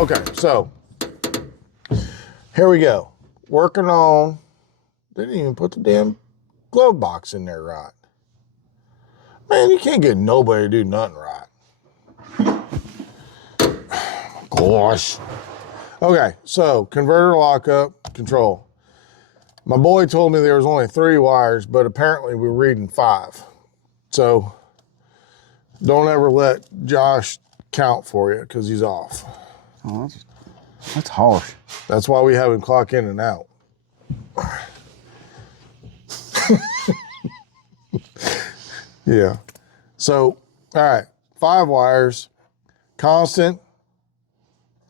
Okay, so here we go. Working on, didn't even put the damn glove box in there right. Man, you can't get nobody to do nothing right. Gosh. Okay, so converter lockup control. My boy told me there was only 3 wires, but apparently we're reading 5. So don't ever let Josh count for you because he's off. Oh, that's harsh. That's why we have him clock in and out. Yeah. So, all right, 5 wires, constant,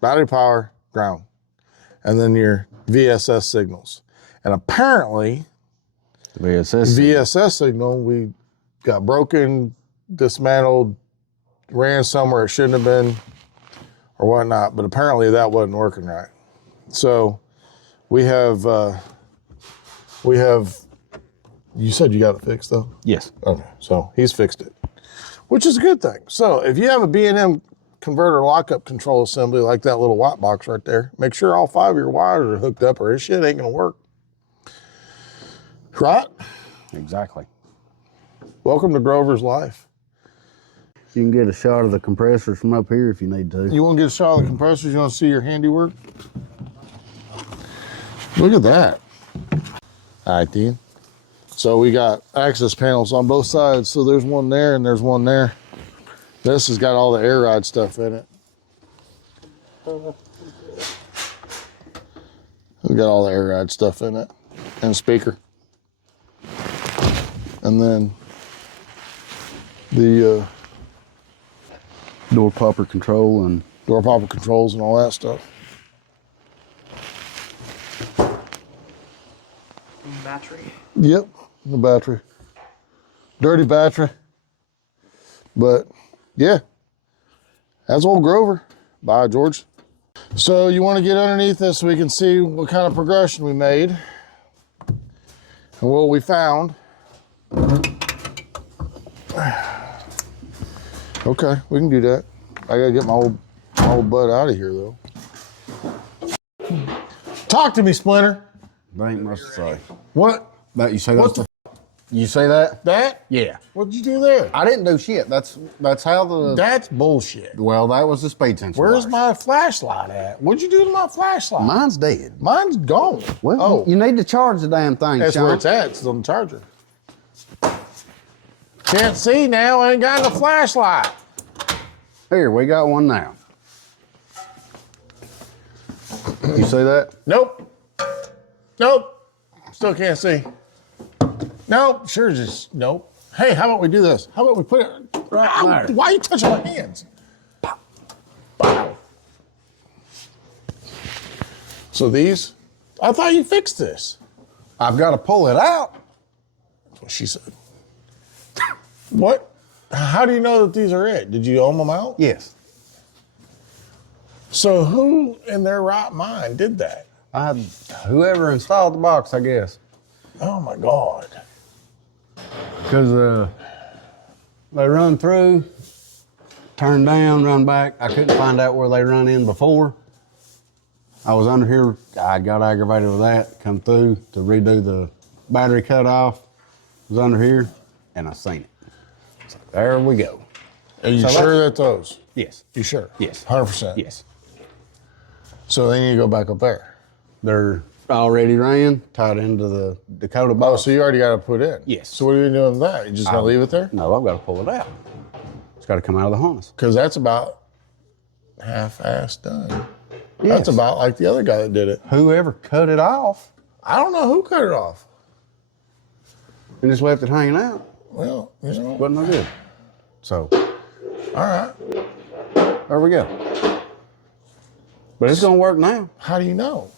battery power, ground, and then your VSS signals. And apparently, The VSS signal, we got broken, dismantled, ran somewhere it shouldn't have been, or whatnot, but apparently that wasn't working right. So we have, you said you got it fixed though? Yes. Okay, so he's fixed it, which is a good thing. So if you have a B&M converter lockup control assembly like that little white box right there, make sure all 5 of your wires are hooked up or this shit ain't gonna work. Right? Exactly. Welcome to Grover's life. You can get a shot of the compressors from up here if you need to. You want to get a shot of the compressors? You want to see your handiwork? Look at that. All right, Dean. So we got access panels on both sides. So there's one there and there's one there. This has got all the air ride stuff in it. We got all the air ride stuff in it and a speaker. And then the Door popper control and door popper controls and all that stuff. Battery. Yep, the battery. Dirty battery. But yeah, that's old Grover. Bye, George. So you want to get underneath this so we can see what kind of progression we made and what we found. Okay, we can do that. I gotta get my old butt out of here though. Talk to me, Splinter. that ain't much to say. What? That you say What that? You say that? That? Yeah. What'd you do there? I didn't do shit. That's how the. That's bullshit. Well, that was the speed sensor. Where's wires. my flashlight at? What'd you do to my flashlight? Mine's dead. Mine's gone. Well, you need to charge the damn thing. That's Sean. where it's at. It's on the charger. Can't see now. I ain't got the flashlight. Here, we got one now. You see that? Nope. Nope. Still can't see. Nope. Sure just nope. Hey, how about we do this? How about we put it Right Ow, there. why are you touching my hands? Wow. So these, I thought you fixed this. I've got to pull it out. That's what she said. What? How do you know that these are it? Did you ohm them out? Yes. So who in their right mind did that? Whoever installed the box, I guess. Oh my God. Because they run through, turn down, run back. I couldn't find out where they run in before. I was under here. I got aggravated with that. Come through to redo the battery cutoff. Was under here, and I seen it. So there we go. Are you So sure that those? Yes. You sure? Yes. 100%? Yes. So they need to go back up there. They're already ran, tied into the Dakota Oh, box. so you already got to put in? Yes. So what are you doing with that? You just going to leave it there? No, I've got to pull it out. It's got to come out of the harness. Because that's about half-assed done. Yes. That's about like the other guy that did it. Whoever cut it off I don't know who cut it off. and just left it hanging out Well, you know. wasn't no good. So All right. there we go. But it's gonna work now. How do you know?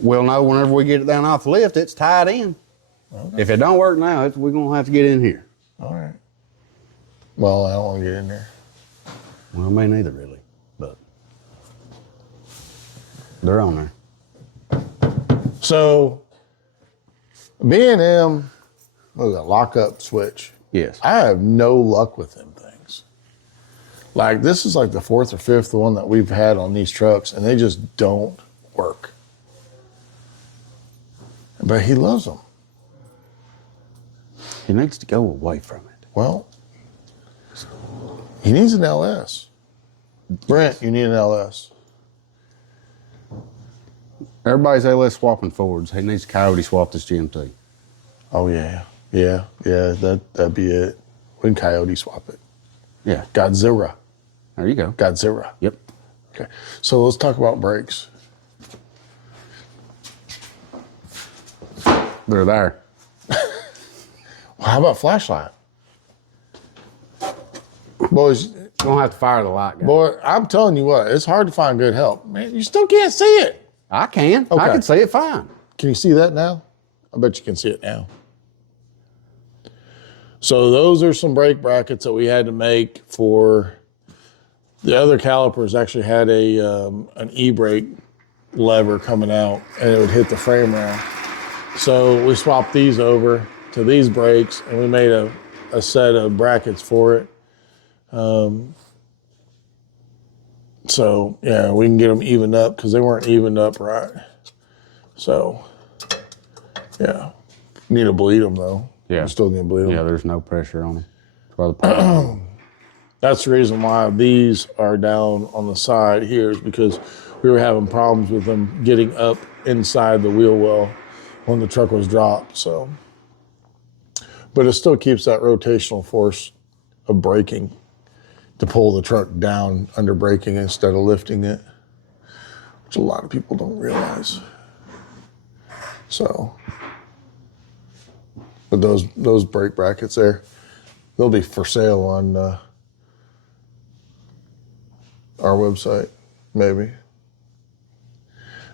We'll know whenever we get it down off the lift, it's tied in. Okay. If it don't work now, we're gonna have to get in here. All right. Well, I don't want to get in there. Well, me neither really, but they're on there. So, B&M, what is that, lockup switch? Yes. I have no luck with them things. Like, this is like the 4th or 5th one that we've had on these trucks, and they just don't work. But he loves them. He needs to go away from it. Well, he needs an LS. Brent, you need an LS. Everybody's LS swapping Fords. He needs to Coyote swap this GMT. Oh, yeah. Yeah, that'd be it. We can Coyote swap it. Yeah. Godzilla. There you go. Godzilla. Yep. Okay, so let's talk about brakes. They're there. Well, how about flashlight? Boys, You don't have to fire the light, guy. boy, I'm telling you what, it's hard to find good help. Man, you still can't see it. I can. Okay. I can see it fine. Can you see that now? I bet you can see it now. So those are some brake brackets that we had to make for the other calipers. Actually had an e-brake lever coming out, and it would hit the frame rail. So we swapped these over to these brakes, and we made a set of brackets for it. So yeah, we can get them evened up because they weren't evened up right. So yeah, need to bleed them though. Yeah. We still need to bleed them. Yeah, there's no pressure on them. That's why the power. That's the reason why these are down on the side here, is because we were having problems with them getting up inside the wheel well when the truck was dropped. So, but it still keeps that rotational force of braking to pull the truck down under braking instead of lifting it, which a lot of people don't realize. So, but those brake brackets there, they'll be for sale on our website, maybe.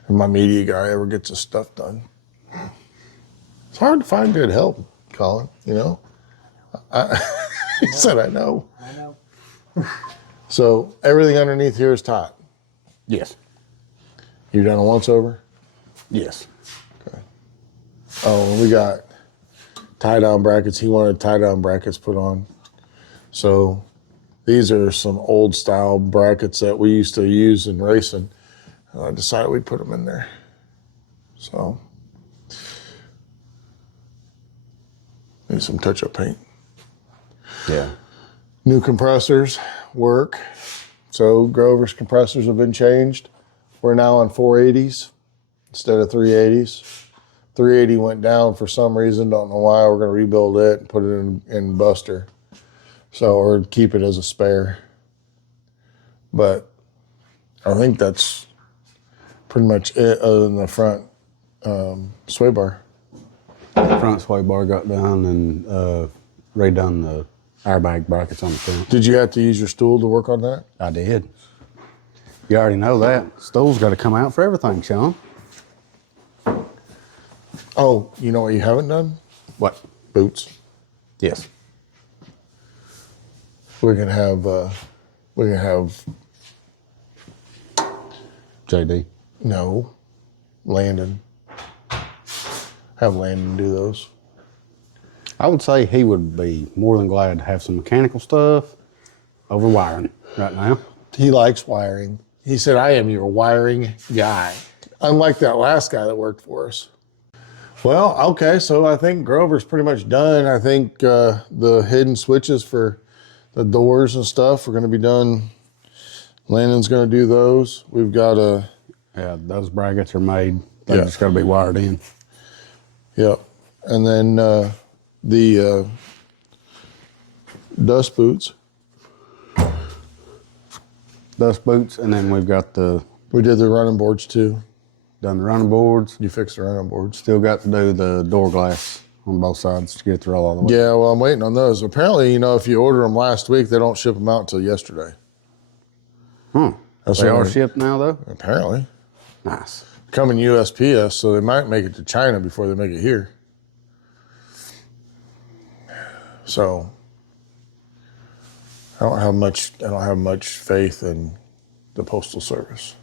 If my media guy ever gets his stuff done. It's hard to find good help, Colin, you know? He said, I know. I know. So everything underneath here is tight. Yes. You done a once over? Yes. Okay. Oh, and we got tie down brackets. He wanted tie down brackets put on. So these are some old style brackets that we used to use in racing. And I decided we'd put them in there. So need some touch up paint. Yeah. New compressors work. So Grover's compressors have been changed. We're now on 480s instead of 380s. 380 went down for some reason. Don't know why. We're going to rebuild it and put it in Buster. So, or keep it as a spare. But I think that's pretty much it other than the front sway bar. Front sway bar got done and redone the airbag brackets on the front. Did you have to use your stool to work on that? I did. You already know that. Stool's got to come out for everything, Sean. Oh, you know what you haven't done? What? Boots. Yes. We can have JD. no, Landon. Have Landon do those. I would say he would be more than glad to have some mechanical stuff over wiring right now. He likes wiring. He said, I am your wiring guy. Unlike that last guy that worked for us. Well, okay, so I think Grover's pretty much done. I think the hidden switches for the doors and stuff are going to be done. Landon's going to do those. We've got a... Yeah, those brackets are made. They Yeah. just got to be wired in. Yep. And then the dust boots. Dust boots, and then we've got We did the running boards too. done the running boards. You fixed the running boards. Still got to do the door glass on both sides to get it through all the way. Yeah, well, I'm waiting on those. Apparently, you know, if you order them last week, they don't ship them out until yesterday. That's They what are I- shipped now, though? Apparently. Nice. Coming USPS, so they might make it to China before they make it here. So I don't have much faith in the Postal Service,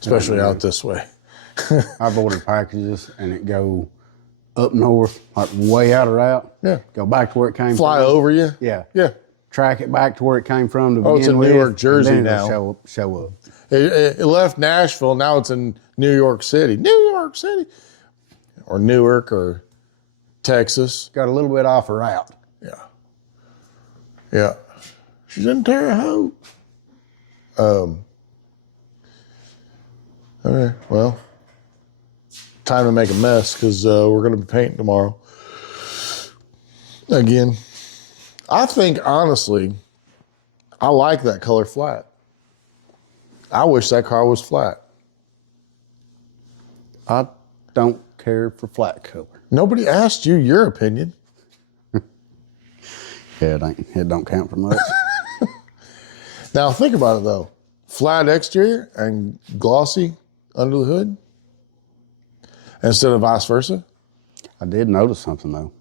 especially out this way. I've ordered packages, and it go up north, like way out of route. Yeah. Go back to where it came Fly from. over you. Yeah. Yeah. track it back to where it came from to begin it's in with. Newark, Jersey and then now. it'll show up. It left Nashville. Now it's in New York City. New York City. Or Newark or Texas. Got a little bit off her route. Yeah. Yeah. She's in Terre Haute. Okay, well, time to make a mess because we're going to be painting tomorrow. Again, I think, honestly, I like that color flat. I wish that car was flat. I don't care for flat color. Nobody asked you your opinion. Yeah, it don't count for much. Now, think about it, though. Flat exterior and glossy under the hood instead of vice versa. I did notice something, though.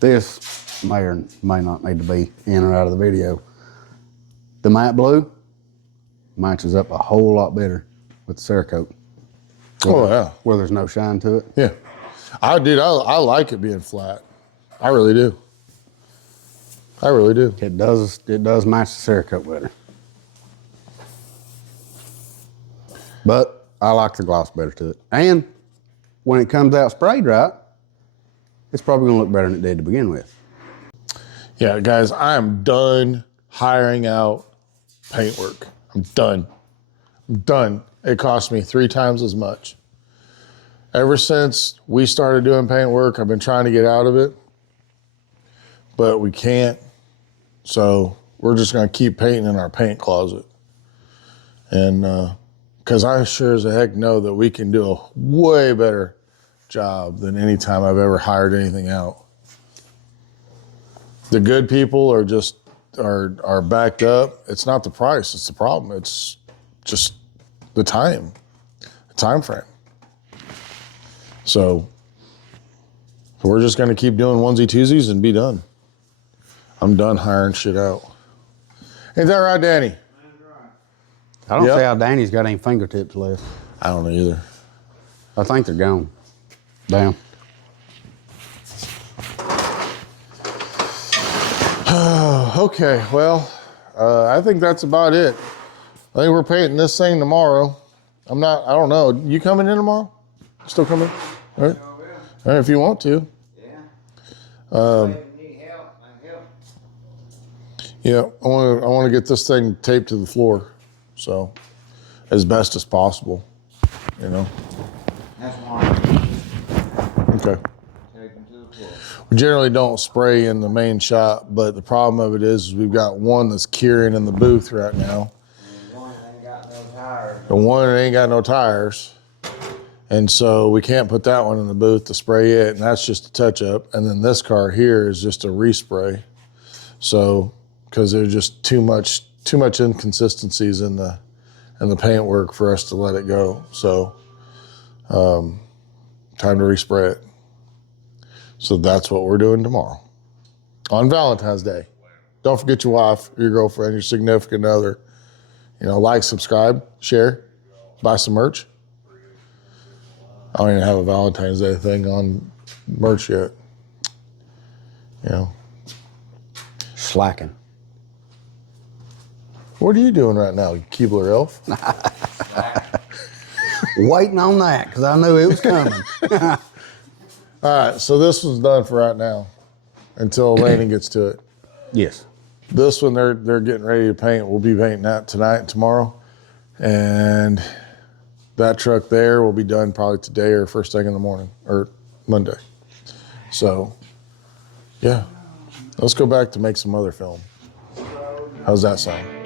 This may or may not need to be in or out of the video. The matte blue matches up a whole lot better with the Cerakote. Yeah. Where there's no shine to it. Yeah. I like it being flat. I really do. I really do. It does match the Cerakote better. But I like the gloss better to it. And when it comes out sprayed right, it's probably gonna look better than it did to begin with. Yeah, guys, I am done hiring out paintwork. I'm done. I'm done. It cost me 3 times as much. Ever since we started doing paintwork, I've been trying to get out of it, but we can't. So we're just gonna keep painting in our paint closet. And because I sure as a heck know that we can do a way better job than any time I've ever hired anything out. The good people are just are backed up. It's not the price, it's the problem. It's just the time frame. So we're just gonna keep doing onesie twosies and be done. I'm done hiring shit out. Ain't that right, Danny? I don't Yep. see how Danny's got any fingertips left. I don't know either. I think they're gone. Down. Okay, well, I think that's about it. I think we're painting this thing tomorrow. I don't know. You coming in tomorrow? Still coming? All right. All right, if you want to. Yeah. Need help, I help. Yeah, I want to get this thing taped to the floor, so as best as possible, you know. That's why Okay. take them to the floor. We generally don't spray in the main shop, but the problem of it is we've got one that's curing in the booth right now. And one ain't got no tires. The one that ain't got no tires. And so we can't put that one in the booth to spray it, and that's just a touch up. And then this car here is just a respray. So, because there's just too much inconsistencies in the paint work for us to let it go. So, time to respray it. So that's what we're doing tomorrow on Valentine's Day. Don't forget your wife, your girlfriend, your significant other. You know, like, subscribe, share, buy some merch. I don't even have a Valentine's Day thing on merch yet. You know. Slacking. What are you doing right now, Keebler Elf? Waiting on that, because I knew it was coming. All right, so this one's done for right now until Landon gets to it. Yes. This one, they're getting ready to paint. We'll be painting that tonight and tomorrow. And that truck there will be done probably today or first thing in the morning, or Monday. So, yeah. Let's go back to make some other film. How's that sound?